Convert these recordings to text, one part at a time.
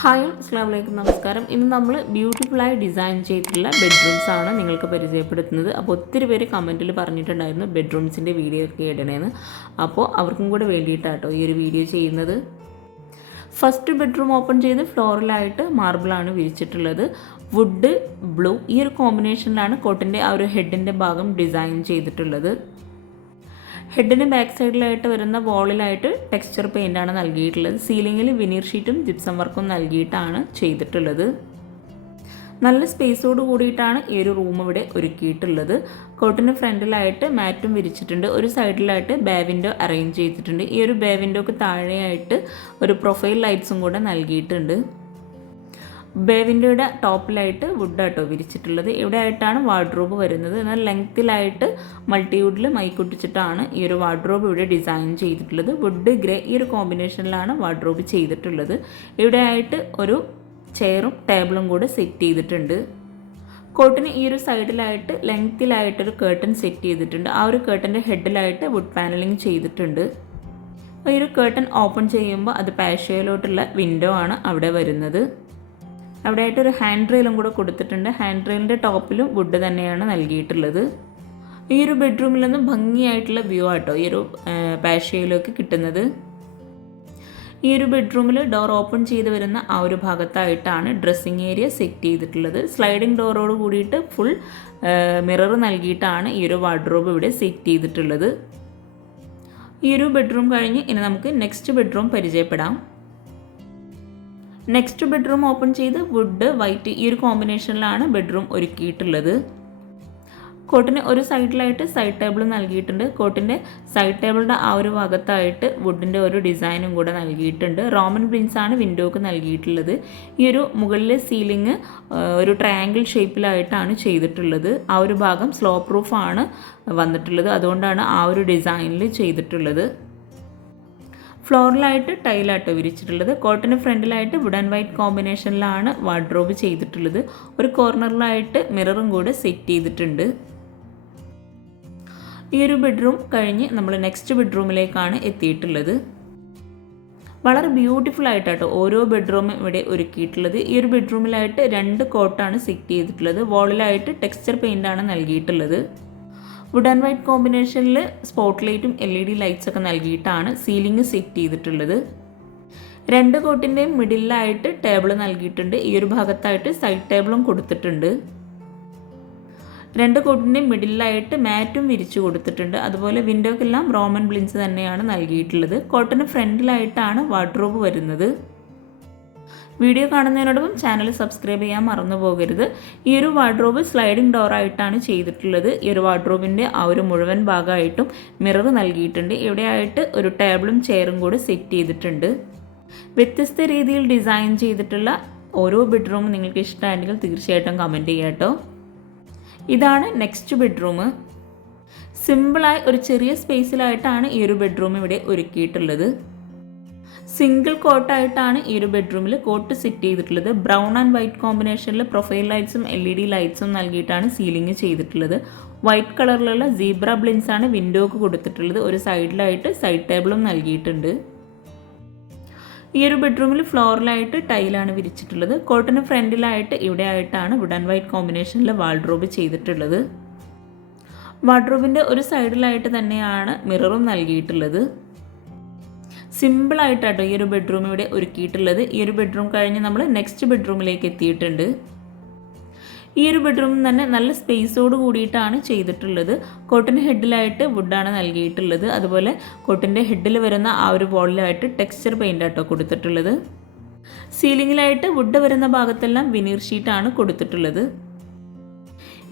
Hi അസ്ലാം വലൈക്കും നമസ്കാരം. ഇന്ന് നമ്മൾ ബ്യൂട്ടിഫുള്ളായി ഡിസൈൻ ചെയ്തിട്ടുള്ള ബെഡ്റൂംസ് ആണ് നിങ്ങൾക്ക് പരിചയപ്പെടുത്തുന്നത്. അപ്പോൾ ഒത്തിരി പേര് കമന്റിൽ പറഞ്ഞിട്ടുണ്ടായിരുന്നു ബെഡ്റൂംസിന്റെ വീഡിയോ ഒക്കെ ഇടണേന്ന്. അപ്പോൾ അവർക്കും കൂടെ വേണ്ടിയിട്ടാട്ടോ ഈ ഒരു വീഡിയോ ചെയ്യുന്നത്. ഫസ്റ്റ് ബെഡ്റൂം ഓപ്പൺ ചെയ്ത് ഫ്ലോറിലായിട്ട് മാർബിളാണ് വിരിച്ചിട്ടുള്ളത്. വുഡ് ബ്ലൂ ഈ ഒരു കോമ്പിനേഷനിലാണ് കോട്ടിന്റെ ആ ഒരു ഹെഡിന്റെ ഭാഗം ഡിസൈൻ ചെയ്തിട്ടുള്ളത്. ഹെഡിന് ബാക്ക് സൈഡിലായിട്ട് വരുന്ന വോളിലായിട്ട് ടെക്സ്ചർ പെയിന്റാണ് നൽകിയിട്ടുള്ളത്. സീലിങ്ങിൽ വിനീർ ഷീറ്റും ജിപ്സം വർക്കും നൽകിയിട്ടാണ് ചെയ്തിട്ടുള്ളത്. നല്ല സ്പേസോട് കൂടിയിട്ടാണ് ഈ ഒരു റൂം ഇവിടെ ഒരുക്കിയിട്ടുള്ളത്. കോട്ടിന് ഫ്രണ്ടിലായിട്ട് മാറ്റും വിരിച്ചിട്ടുണ്ട്. ഒരു സൈഡിലായിട്ട് ബേ വിൻഡോ അറേഞ്ച് ചെയ്തിട്ടുണ്ട്. ഈ ഒരു ബേ വിൻഡോക്ക് താഴെയായിട്ട് ഒരു പ്രൊഫൈൽ ലൈറ്റ്സും കൂടെ നൽകിയിട്ടുണ്ട്. ബേ വിൻഡോയുടെ ടോപ്പിലായിട്ട് വുഡായിട്ടോ വിരിച്ചിട്ടുള്ളത്. ഇവിടെ ആയിട്ടാണ് വാർഡ്രോബ് വരുന്നത്. എന്നാൽ ലെങ്ത്തിലായിട്ട് മൾട്ടിവുഡിൽ മൈക്കൊട്ടിച്ചിട്ടാണ് ഈ ഒരു വാർഡ്രോബ് ഇവിടെ ഡിസൈൻ ചെയ്തിട്ടുള്ളത്. വുഡ് ഗ്രേ ഈ ഒരു കോമ്പിനേഷനിലാണ് വാർഡ്രോബ് ചെയ്തിട്ടുള്ളത്. ഇവിടെ ആയിട്ട് ഒരു ചെയറും ടേബിളും കൂടെ സെറ്റ് ചെയ്തിട്ടുണ്ട്. കോട്ടിന് ഈ ഒരു സൈഡിലായിട്ട് ലെങ്ത്തിലായിട്ടൊരു കേട്ടൺ സെറ്റ് ചെയ്തിട്ടുണ്ട്. ആ ഒരു കേട്ടന്റെ ഹെഡിലായിട്ട് വുഡ് പാനലിംഗ് ചെയ്തിട്ടുണ്ട്. ഈ ഒരു കേട്ടൺ ഓപ്പൺ ചെയ്യുമ്പോൾ അത് പാഷയിലോട്ടുള്ള വിൻഡോ ആണ് അവിടെ വരുന്നത്. അവിടെ ആയിട്ട് ഒരു ഹാൻഡ് റെയിലും കൂടെ കൊടുത്തിട്ടുണ്ട്. ഹാൻഡ് റെയിലിന്റെ ടോപ്പിലും വുഡ് തന്നെയാണ് നൽകിയിട്ടുള്ളത്. ഈ ഒരു ബെഡ്റൂമിൽ നിന്നും ഭംഗിയായിട്ടുള്ള വ്യൂ ആട്ടോ ഈ ഒരു പാഷയിലൊക്കെ കിട്ടുന്നത്. ഈ ഒരു ബെഡ്റൂമിൽ ഡോർ ഓപ്പൺ ചെയ്ത് വരുന്ന ആ ഒരു ഭാഗത്തായിട്ടാണ് ഡ്രസ്സിങ് ഏരിയ സെറ്റ് ചെയ്തിട്ടുള്ളത്. സ്ലൈഡിംഗ് ഡോറോട് കൂടിയിട്ട് ഫുൾ മിറർ നൽകിയിട്ടാണ് ഈ ഒരു വാർഡ്രോബ് ഇവിടെ സെറ്റ് ചെയ്തിട്ടുള്ളത്. ഈ ഒരു ബെഡ്റൂം കഴിഞ്ഞ് ഇനി നമുക്ക് നെക്സ്റ്റ് ബെഡ്റൂം പരിചയപ്പെടാം. നെക്സ്റ്റ് ബെഡ്റൂം ഓപ്പൺ ചെയ്ത് വുഡ് വൈറ്റ് ഈ ഒരു കോമ്പിനേഷനിലാണ് ബെഡ്റൂം ഒരുക്കിയിട്ടുള്ളത്. കോട്ടിന് ഒരു സൈഡിലായിട്ട് സൈഡ് ടേബിൾ നൽകിയിട്ടുണ്ട്. കോട്ടിന്റെ സൈഡ് ടേബിളിന്റെ ആ ഒരു ഭാഗത്തായിട്ട് വുഡിന്റെ ഒരു ഡിസൈനും കൂടെ നൽകിയിട്ടുണ്ട്. റോമൻ പ്രിൻസ് ആണ് വിൻഡോക്ക് നൽകിയിട്ടുള്ളത്. ഈ ഒരു മുകളിലെ സീലിംഗ് ഒരു ട്രയാങ്കിൾ ഷേപ്പിലായിട്ടാണ് ചെയ്തിട്ടുള്ളത്. ആ ഒരു ഭാഗം സ്ലോ പ്രൂഫാണ് വന്നിട്ടുള്ളത്. അതുകൊണ്ടാണ് ആ ഒരു ഡിസൈനിൽ ചെയ്തിട്ടുള്ളത്. ഫ്ലോറിലായിട്ട് ടൈലാട്ടോ വിരിച്ചിട്ടുള്ളത്. കോട്ടന് ഫ്രണ്ടിലായിട്ട് വുഡ് ആൻഡ് വൈറ്റ് കോമ്പിനേഷനിലാണ് വാർഡ്രോബ് ചെയ്തിട്ടുള്ളത്. ഒരു കോർണറിലായിട്ട് മിററും കൂടെ സെറ്റ് ചെയ്തിട്ടുണ്ട്. ഈ ഒരു ബെഡ്റൂം കഴിഞ്ഞ് നമ്മൾ നെക്സ്റ്റ് ബെഡ്റൂമിലേക്കാണ് എത്തിയിട്ടുള്ളത്. വളരെ ബ്യൂട്ടിഫുൾ ആയിട്ടാട്ടോ ഓരോ ബെഡ്റൂമും ഇവിടെ ഒരുക്കിയിട്ടുള്ളത്. ഈ ഒരു ബെഡ്റൂമിലായിട്ട് രണ്ട് കോട്ടാണ് സെറ്റ് ചെയ്തിട്ടുള്ളത്. വോളിലായിട്ട് ടെക്സ്ചർ പെയിന്റാണ് നൽകിയിട്ടുള്ളത്. വുഡ് ആൻഡ് വൈറ്റ് കോമ്പിനേഷനിൽ സ്പോട്ട് ലൈറ്റും എൽ ഇ ഡി ലൈറ്റ്സ് ഒക്കെ നൽകിയിട്ടാണ് സീലിംഗ് സെറ്റ് ചെയ്തിട്ടുള്ളത്. രണ്ട് കോട്ടിന്റെയും മിഡിലായിട്ട് ടേബിൾ നൽകിയിട്ടുണ്ട്. ഈ ഒരു ഭാഗത്തായിട്ട് സൈഡ് ടേബിളും കൊടുത്തിട്ടുണ്ട്. രണ്ട് കോട്ടിന്റെയും മിഡിലായിട്ട് മാറ്റും വിരിച്ചു കൊടുത്തിട്ടുണ്ട്. അതുപോലെ വിൻഡോക്കെല്ലാം റോമൻ ബ്ലിൻസ് തന്നെയാണ് നൽകിയിട്ടുള്ളത്. കോട്ടിന് ഫ്രണ്ടിലായിട്ടാണ് വാർഡ്രോബ് വരുന്നത്. വീഡിയോ കാണുന്നതിനോടൊപ്പം ചാനൽ സബ്സ്ക്രൈബ് ചെയ്യാൻ മറന്നു പോകരുത്. ഈ ഒരു വാർഡ്രോബ് സ്ലൈഡിംഗ് ഡോറായിട്ടാണ് ചെയ്തിട്ടുള്ളത്. ഈ ഒരു വാർഡ്രോബിന്റെ ആ ഒരു മുഴുവൻ ഭാഗമായിട്ടും മിറർ നൽകിയിട്ടുണ്ട്. ഇവിടെയായിട്ട് ഒരു ടേബിളും ചെയറും കൂടി സെറ്റ് ചെയ്തിട്ടുണ്ട്. വ്യത്യസ്ത രീതിയിൽ ഡിസൈൻ ചെയ്തിട്ടുള്ള ഓരോ ബെഡ്റൂമും നിങ്ങൾക്ക് ഇഷ്ടമായിരുന്നെങ്കിൽ തീർച്ചയായിട്ടും കമന്റ് ചെയ്യാം കേട്ടോ ഇതാണ് നെക്സ്റ്റ് ബെഡ്റൂം സിമ്പിളായി ഒരു ചെറിയ സ്പേസിലായിട്ടാണ് ഈ ഒരു ബെഡ്റൂം ഇവിടെ ഒരുക്കിയിട്ടുള്ളത്. സിംഗിൾ കോട്ടായിട്ടാണ് ഈ ഒരു ബെഡ്റൂമിൽ കോട്ട് സെറ്റ് ചെയ്തിട്ടുള്ളത്. ബ്രൗൺ ആൻഡ് വൈറ്റ് കോമ്പിനേഷനിൽ പ്രൊഫൈൽ ലൈറ്റ്സും എൽ ഇ ഡി ലൈറ്റ്സും നൽകിയിട്ടാണ് സീലിംഗ് ചെയ്തിട്ടുള്ളത്. വൈറ്റ് കളറിലുള്ള സീബ്ര ബ്ലിൻസ് ആണ് വിൻഡോക്ക് കൊടുത്തിട്ടുള്ളത്. ഒരു സൈഡിലായിട്ട് സൈഡ് ടേബിളും നൽകിയിട്ടുണ്ട്. ഈ ഒരു ബെഡ്റൂമിൽ ഫ്ലോറിലായിട്ട് ടൈലാണ് വിരിച്ചിട്ടുള്ളത്. കോട്ടിന് ഫ്രണ്ടിലായിട്ട് ഇവിടെ ആയിട്ടാണ് വുഡ് ആൻഡ് വൈറ്റ് കോമ്പിനേഷനിൽ വാൾഡ്രോബ് ചെയ്തിട്ടുള്ളത്. വാർഡ്രോബിന്റെ ഒരു സൈഡിലായിട്ട് തന്നെയാണ് മിററും നൽകിയിട്ടുള്ളത്. സിമ്പിളായിട്ടാട്ടോ ഈ ഒരു ബെഡ്റൂം ഇവിടെ ഒരുക്കിയിട്ടുള്ളത്. ഈ ഒരു ബെഡ്റൂം കഴിഞ്ഞ് നമ്മൾ നെക്സ്റ്റ് ബെഡ്റൂമിലേക്ക് എത്തിയിട്ടുണ്ട്. ഈ ഒരു ബെഡ്റൂം തന്നെ നല്ല സ്പേസോട് കൂടിയിട്ടാണ് ചെയ്തിട്ടുള്ളത്. കോട്ടൺ ഹെഡിലായിട്ട് വുഡാണ് നൽകിയിട്ടുള്ളത്. അതുപോലെ കോട്ടിന്റെ ഹെഡിൽ വരുന്ന ആ ഒരു വോളിലായിട്ട് ടെക്സ്ചർ പെയിന്റ് ആട്ടോ കൊടുത്തിട്ടുള്ളത്. സീലിങ്ങിലായിട്ട് വുഡ് വരുന്ന ഭാഗത്തെല്ലാം വിനീർ ഷീറ്റാണ് കൊടുത്തിട്ടുള്ളത്.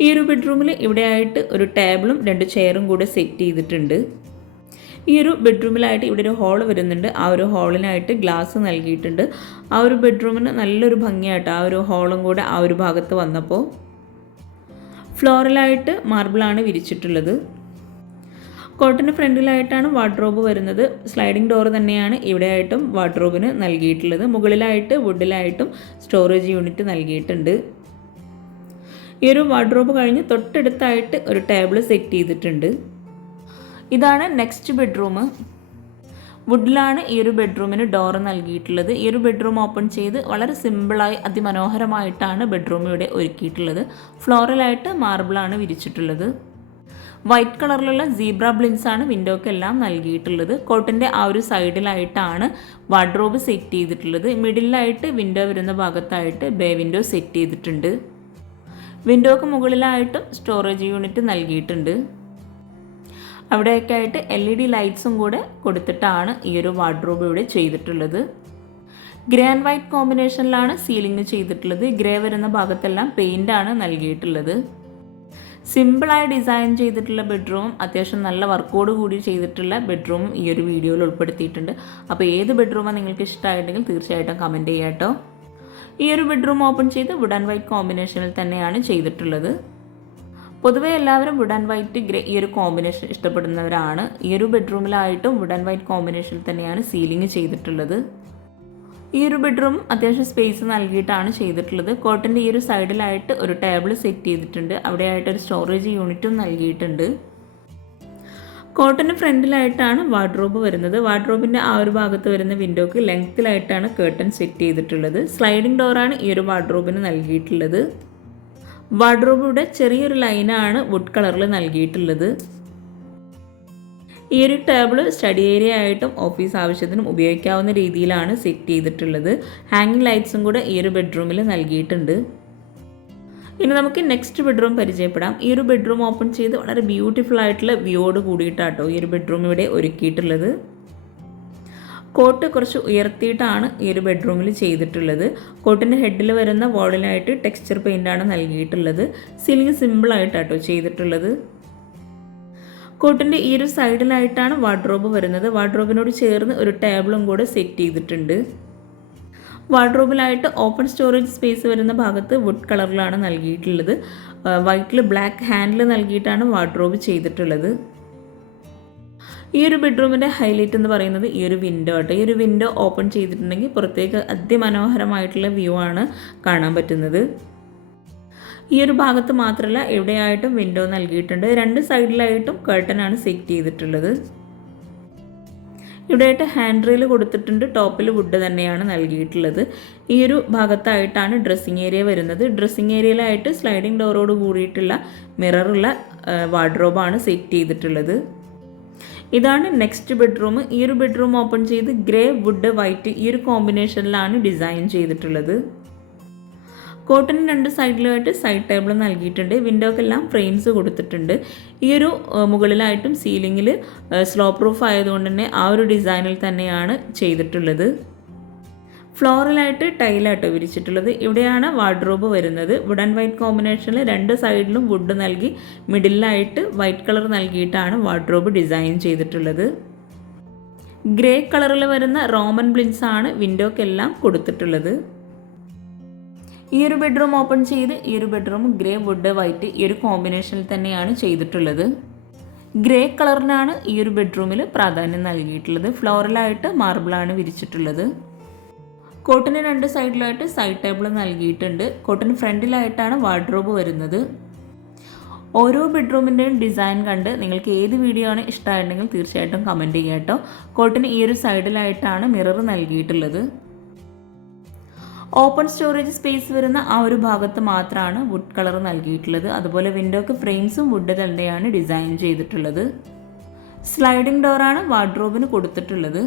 ഈ ഒരു ബെഡ്റൂമിൽ ഇവിടെയായിട്ട് ഒരു ടേബിളും രണ്ട് ചെയറും കൂടെ സെറ്റ് ചെയ്തിട്ടുണ്ട്. ഈ ഒരു ബെഡ്റൂമിലായിട്ട് ഇവിടെ ഒരു ഹോൾ വരുന്നുണ്ട്. ആ ഒരു ഹോളിനായിട്ട് ഗ്ലാസ് നൽകിയിട്ടുണ്ട്. ആ ഒരു ബെഡ്റൂമിന് നല്ലൊരു ഭംഗിയായിട്ട് ആ ഒരു ഹോളും കൂടെ ആ ഒരു ഭാഗത്ത് വന്നപ്പോൾ ഫ്ലോറിലായിട്ട് മാർബിളാണ് വിരിച്ചിട്ടുള്ളത്. കോട്ടന് ഫ്രണ്ടിലായിട്ടാണ് വാർഡ്രോബ് വരുന്നത്. സ്ലൈഡിംഗ് ഡോർ തന്നെയാണ് ഇവിടെയായിട്ടും വാർഡ്രോബിന് നൽകിയിട്ടുള്ളത്. മുകളിലായിട്ട് വുഡിലായിട്ടും സ്റ്റോറേജ് യൂണിറ്റ് നൽകിയിട്ടുണ്ട്. ഈ ഒരു വാർഡ്രോബ് കഴിഞ്ഞ് തൊട്ടടുത്തായിട്ട് ഒരു ടേബിൾ സെറ്റ് ചെയ്തിട്ടുണ്ട്. ഇതാണ് നെക്സ്റ്റ് ബെഡ്റൂം വുഡിലാണ് ഈ ഒരു ബെഡ്റൂമിന് ഡോർ നൽകിയിട്ടുള്ളത്. ഈ ഒരു ബെഡ്റൂം ഓപ്പൺ ചെയ്ത് വളരെ സിമ്പിളായി അതിമനോഹരമായിട്ടാണ് ബെഡ്റൂം ഇവിടെ ഒരുക്കിയിട്ടുള്ളത്. ഫ്ലോറലായിട്ട് മാർബിളാണ് വിരിച്ചിട്ടുള്ളത്. വൈറ്റ് കളറിലുള്ള സീബ്ര ബ്ലിൻസ് ആണ് വിൻഡോക്കെല്ലാം നൽകിയിട്ടുള്ളത്. കോട്ടിന്റെ ആ ഒരു സൈഡിലായിട്ടാണ് വാർഡ്രോബ് സെറ്റ് ചെയ്തിട്ടുള്ളത്. മിഡിലായിട്ട് വിൻഡോ വരുന്ന ഭാഗത്തായിട്ട് ബേ വിൻഡോ സെറ്റ് ചെയ്തിട്ടുണ്ട്. വിൻഡോക്ക് മുകളിലായിട്ടും സ്റ്റോറേജ് യൂണിറ്റ് നൽകിയിട്ടുണ്ട്. അവിടെയൊക്കെ ആയിട്ട് എൽ ഇ ഡി ലൈറ്റ്സും കൂടെ കൊടുത്തിട്ടാണ് ഈ ഒരു വാർഡ്രോബ് ഇവിടെ ചെയ്തിട്ടുള്ളത്. ഗ്രേ ആൻഡ് വൈറ്റ് കോമ്പിനേഷനിലാണ് സീലിംഗ് ചെയ്തിട്ടുള്ളത്. ഗ്രേ വരുന്ന ഭാഗത്തെല്ലാം പെയിന്റാണ് നൽകിയിട്ടുള്ളത്. സിമ്പിളായി ഡിസൈൻ ചെയ്തിട്ടുള്ള ബെഡ്റൂം അത്യാവശ്യം നല്ല വർക്കോട് കൂടി ചെയ്തിട്ടുള്ള ബെഡ്റൂം ഈ ഒരു വീഡിയോയിൽ ഉൾപ്പെടുത്തിയിട്ടുണ്ട്. അപ്പോൾ ഏത് ബെഡ്റൂമാണ് നിങ്ങൾക്ക് ഇഷ്ടമായിട്ടുണ്ടെങ്കിൽ തീർച്ചയായിട്ടും കമന്റ് ചെയ്യാട്ടോ. ഈ ഒരു ബെഡ്റൂം ഓപ്പൺ ചെയ്ത് വുഡ് ആൻഡ് വൈറ്റ് കോമ്പിനേഷനിൽ തന്നെയാണ് ചെയ്തിട്ടുള്ളത്. പൊതുവേ എല്ലാവരും വുഡ് ആൻഡ് വൈറ്റ് ഗ്രേ ഈ ഒരു കോമ്പിനേഷൻ ഇഷ്ടപ്പെടുന്നവരാണ്. ഈ ഒരു ബെഡ്റൂമിലായിട്ടും വുഡ് ആൻഡ് വൈറ്റ് കോമ്പിനേഷനിൽ തന്നെയാണ് സീലിംഗ് ചെയ്തിട്ടുള്ളത്. ഈ ഒരു ബെഡ്റൂം അത്യാവശ്യം സ്പേസ് നൽകിയിട്ടാണ് ചെയ്തിട്ടുള്ളത്. കോട്ടന്റെ ഈ ഒരു സൈഡിലായിട്ട് ഒരു ടേബിൾ സെറ്റ് ചെയ്തിട്ടുണ്ട്. അവിടെയായിട്ട് ഒരു സ്റ്റോറേജ് യൂണിറ്റും നൽകിയിട്ടുണ്ട്. കോട്ടന് ഫ്രണ്ടിലായിട്ടാണ് വാർഡ്രോബ് വരുന്നത്. വാർഡ്രോബിന്റെ ആ ഒരു ഭാഗത്ത് വരുന്ന വിൻഡോക്ക് ലെങ്ത്തിലായിട്ടാണ് കേട്ടൺ സെറ്റ് ചെയ്തിട്ടുള്ളത്. സ്ലൈഡിംഗ് ഡോറാണ് ഈ ഒരു വാർഡ്രോബിന് നൽകിയിട്ടുള്ളത്. വാർഡ്രോബിയുടെ ചെറിയൊരു ലൈനാണ് വുഡ് കളറിൽ നൽകിയിട്ടുള്ളത്. ഈ ഒരു ടേബിൾ സ്റ്റഡി ഏരിയ ആയിട്ടും ഓഫീസ് ആവശ്യത്തിനും ഉപയോഗിക്കാവുന്ന രീതിയിലാണ് സെറ്റ് ചെയ്തിട്ടുള്ളത്. ഹാങ്ങിങ് ലൈറ്റ്സും കൂടെ ഈ ഒരു ബെഡ്റൂമിൽ നൽകിയിട്ടുണ്ട്. ഇനി നമുക്ക് നെക്സ്റ്റ് ബെഡ്റൂം പരിചയപ്പെടാം. ഈ ഒരു ബെഡ്റൂം ഓപ്പൺ ചെയ്ത് വളരെ ബ്യൂട്ടിഫുൾ ആയിട്ടുള്ള വ്യൂയോട് കൂടിയിട്ടാട്ടോ ഈ ഒരു ബെഡ്റൂം ഇവിടെ ഒരുക്കിയിട്ടുള്ളത്. കോട്ട് കുറച്ച് ഉയർത്തിയിട്ടാണ് ഈ ഒരു ബെഡ്റൂമിൽ ചെയ്തിട്ടുള്ളത്. കോട്ടിന്റെ ഹെഡിൽ വരുന്ന വോളിനായിട്ട് ടെക്സ്ചർ പെയിന്റാണ് നൽകിയിട്ടുള്ളത്. സീലിംഗ് സിമ്പിളായിട്ടാട്ടോ ചെയ്തിട്ടുള്ളത്. കോട്ടിന്റെ ഈ ഒരു സൈഡിലായിട്ടാണ് വാർഡ്രോബ് വരുന്നത്. വാർഡ്രോബിനോട് ചേർന്ന് ഒരു ടേബിളും കൂടെ സെറ്റ് ചെയ്തിട്ടുണ്ട്. വാർഡ്രോബിലായിട്ട് ഓപ്പൺ സ്റ്റോറേജ് സ്പേസ് വരുന്ന ഭാഗത്ത് വുഡ് കളറിലാണ് നൽകിയിട്ടുള്ളത്. വൈറ്റിൽ ബ്ലാക്ക് ഹാൻഡിൽ നൽകിയിട്ടാണ് വാർഡ്രോബ് ചെയ്തിട്ടുള്ളത്. ഈ ഒരു ബെഡ്റൂമിന്റെ ഹൈലൈറ്റ് എന്ന് പറയുന്നത് ഈ ഒരു വിൻഡോ ആട്ടോ. ഈ ഒരു വിൻഡോ ഓപ്പൺ ചെയ്തിട്ടുണ്ടെങ്കിൽ പുറത്തേക്ക് അതിമനോഹരമായിട്ടുള്ള വ്യൂ ആണ് കാണാൻ പറ്റുന്നത്. ഈ ഒരു ഭാഗത്ത് മാത്രമല്ല എവിടെയായിട്ടും വിൻഡോ നൽകിയിട്ടുണ്ട്. രണ്ട് സൈഡിലായിട്ടും കേട്ടനാണ് സെറ്റ് ചെയ്തിട്ടുള്ളത്. ഇവിടെയായിട്ട് ഹാൻഡ് റെയിൽ കൊടുത്തിട്ടുണ്ട്. ടോപ്പിൽ വുഡ് തന്നെയാണ് നൽകിയിട്ടുള്ളത്. ഈ ഒരു ഭാഗത്തായിട്ടാണ് ഡ്രസ്സിങ് ഏരിയ വരുന്നത്. ഡ്രസ്സിങ് ഏരിയയിലായിട്ട് സ്ലൈഡിംഗ് ഡോറോട് കൂടിയിട്ടുള്ള മിററുള്ള വാർഡ്രോബാണ് സെറ്റ് ചെയ്തിട്ടുള്ളത്. ഇതാണ് നെക്സ്റ്റ് ബെഡ്റൂം ഈ ഒരു ബെഡ്റൂം ഓപ്പൺ ചെയ്ത് ഗ്രേ വുഡ് വൈറ്റ് ഈ ഒരു കോമ്പിനേഷനിലാണ് ഡിസൈൻ ചെയ്തിട്ടുള്ളത്. കോട്ടൺ രണ്ട് സൈഡിലുമായിട്ട് സൈഡ് ടേബിൾ നൽകിയിട്ടുണ്ട്. വിൻഡോക്കെല്ലാം ഫ്രെയിംസ് കൊടുത്തിട്ടുണ്ട്. ഈ ഒരു മുകളിലായിട്ടും സീലിങ്ങിൽ സ്ലോ പ്രൂഫ് ആയതുകൊണ്ട് തന്നെ ആ ഒരു ഡിസൈനിൽ തന്നെയാണ് ചെയ്തിട്ടുള്ളത്. ഫ്ലോറലായിട്ട് ടൈലാട്ടോ വിരിച്ചിട്ടുള്ളത്. ഇവിടെയാണ് വാർഡ്രോബ് വരുന്നത്. വുഡ് ആൻഡ് വൈറ്റ് കോമ്പിനേഷനിൽ രണ്ട് സൈഡിലും വുഡ് നൽകി മിഡിലായിട്ട് വൈറ്റ് കളർ നൽകിയിട്ടാണ് വാർഡ്രോബ് ഡിസൈൻ ചെയ്തിട്ടുള്ളത്. ഗ്രേ കളറിൽ വരുന്ന റോമൻ ബ്ലിൻസ് ആണ് വിൻഡോക്കെല്ലാം കൊടുത്തിട്ടുള്ളത്. ഈ ഒരു ബെഡ്റൂം ഓപ്പൺ ചെയ്ത് ഈ ഒരു ബെഡ്റൂം ഗ്രേ വുഡ് വൈറ്റ് ഈ ഒരു കോമ്പിനേഷനിൽ തന്നെയാണ് ചെയ്തിട്ടുള്ളത്. ഗ്രേ കളറിനാണ് ഈ ഒരു ബെഡ്റൂമിൽ പ്രാധാന്യം നൽകിയിട്ടുള്ളത്. ഫ്ലോറലായിട്ട് മാർബിളാണ് വിരിച്ചിട്ടുള്ളത്. കോട്ടിന് രണ്ട് സൈഡിലായിട്ട് സൈഡ് ടേബിൾ നൽകിയിട്ടുണ്ട്. കോട്ടിന് ഫ്രണ്ടിലായിട്ടാണ് വാർഡ്രോബ് വരുന്നത്. ഓരോ ബെഡ്റൂമിന്റെയും ഡിസൈൻ കണ്ട് നിങ്ങൾക്ക് ഏത് വീഡിയോ ആണ് ഇഷ്ടമായിട്ടുണ്ടെങ്കിൽ തീർച്ചയായിട്ടും കമന്റ് ചെയ്യുക കേട്ടോ. കോട്ടിന് ഈ ഒരു സൈഡിലായിട്ടാണ് മിറർ നൽകിയിട്ടുള്ളത്. ഓപ്പൺ സ്റ്റോറേജ് സ്പേസ് വരുന്ന ആ ഒരു ഭാഗത്ത് മാത്രമാണ് വുഡ് കളർ നൽകിയിട്ടുള്ളത്. അതുപോലെ വിൻഡോക്ക് ഫ്രെയിംസും വുഡ് തന്നെയാണ് ഡിസൈൻ ചെയ്തിട്ടുള്ളത്. സ്ലൈഡിംഗ് ഡോറാണ് വാർഡ്രോബിന് കൊടുത്തിട്ടുള്ളത്.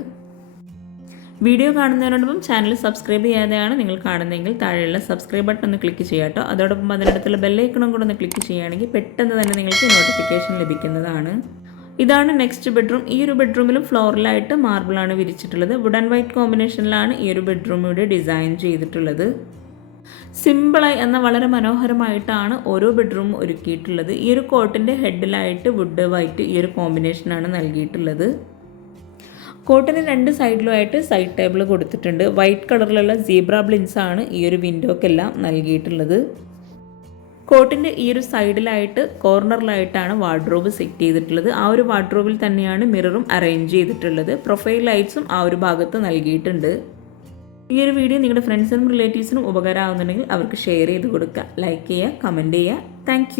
വീഡിയോ കാണുന്നതിനോടൊപ്പം ചാനൽ സബ്സ്ക്രൈബ് ചെയ്യാതെയാണ് നിങ്ങൾ കാണുന്നതെങ്കിൽ താഴെയുള്ള സബ്സ്ക്രൈബ് ബട്ടൺ ഒന്ന് ക്ലിക്ക് ചെയ്യാം കേട്ടോ. അതോടൊപ്പം അതിനടുത്തുള്ള ബെല്ലൈക്കണം കൂടെ ഒന്ന് ക്ലിക്ക് ചെയ്യുകയാണെങ്കിൽ പെട്ടെന്ന് തന്നെ നിങ്ങൾക്ക് നോട്ടിഫിക്കേഷൻ ലഭിക്കുന്നതാണ്. ഇതാണ് നെക്സ്റ്റ് ബെഡ്റൂം ഈ ഒരു ബെഡ്റൂമിലും ഫ്ലോറിലായിട്ട് മാർബിളാണ് വിരിച്ചിട്ടുള്ളത്. വുഡ് ആൻഡ് വൈറ്റ് കോമ്പിനേഷനിലാണ് ഈ ഒരു ബെഡ്റൂം ഇവിടെ ഡിസൈൻ ചെയ്തിട്ടുള്ളത്. സിമ്പിളായി എന്ന വളരെ മനോഹരമായിട്ടാണ് ഓരോ ബെഡ്റൂം ഒരുക്കിയിട്ടുള്ളത്. ഈ ഒരു കോട്ടിന്റെ ഹെഡിലായിട്ട് വുഡ് വൈറ്റ് ഈ ഒരു കോമ്പിനേഷനാണ് നൽകിയിട്ടുള്ളത്. കോട്ടിന് രണ്ട് സൈഡിലുമായിട്ട് സൈഡ് ടേബിൾ കൊടുത്തിട്ടുണ്ട്. വൈറ്റ് കളറിലുള്ള സീബ്ര ബ്ലിൻസ് ആണ് ഈ ഒരു വിൻഡോക്കെല്ലാം നൽകിയിട്ടുള്ളത്. കോട്ടിന്റെ ഈ ഒരു സൈഡിലായിട്ട് കോർണറിലായിട്ടാണ് വാർഡ്രോബ് സെറ്റ് ചെയ്തിട്ടുള്ളത്. ആ ഒരു വാർഡ്രോബിൽ തന്നെയാണ് മിററും അറേഞ്ച് ചെയ്തിട്ടുള്ളത്. പ്രൊഫൈൽ ലൈറ്റ്സും ആ ഒരു ഭാഗത്ത് നൽകിയിട്ടുണ്ട്. ഈ ഒരു വീഡിയോ നിങ്ങളുടെ ഫ്രണ്ട്സിനും റിലേറ്റീവ്സിനും ഉപകാരമാകുന്നുണ്ടെങ്കിൽ അവർക്ക് ഷെയർ ചെയ്ത് കൊടുക്കുക. ലൈക്ക് ചെയ്യുക കമന്റ് ചെയ്യുക. താങ്ക്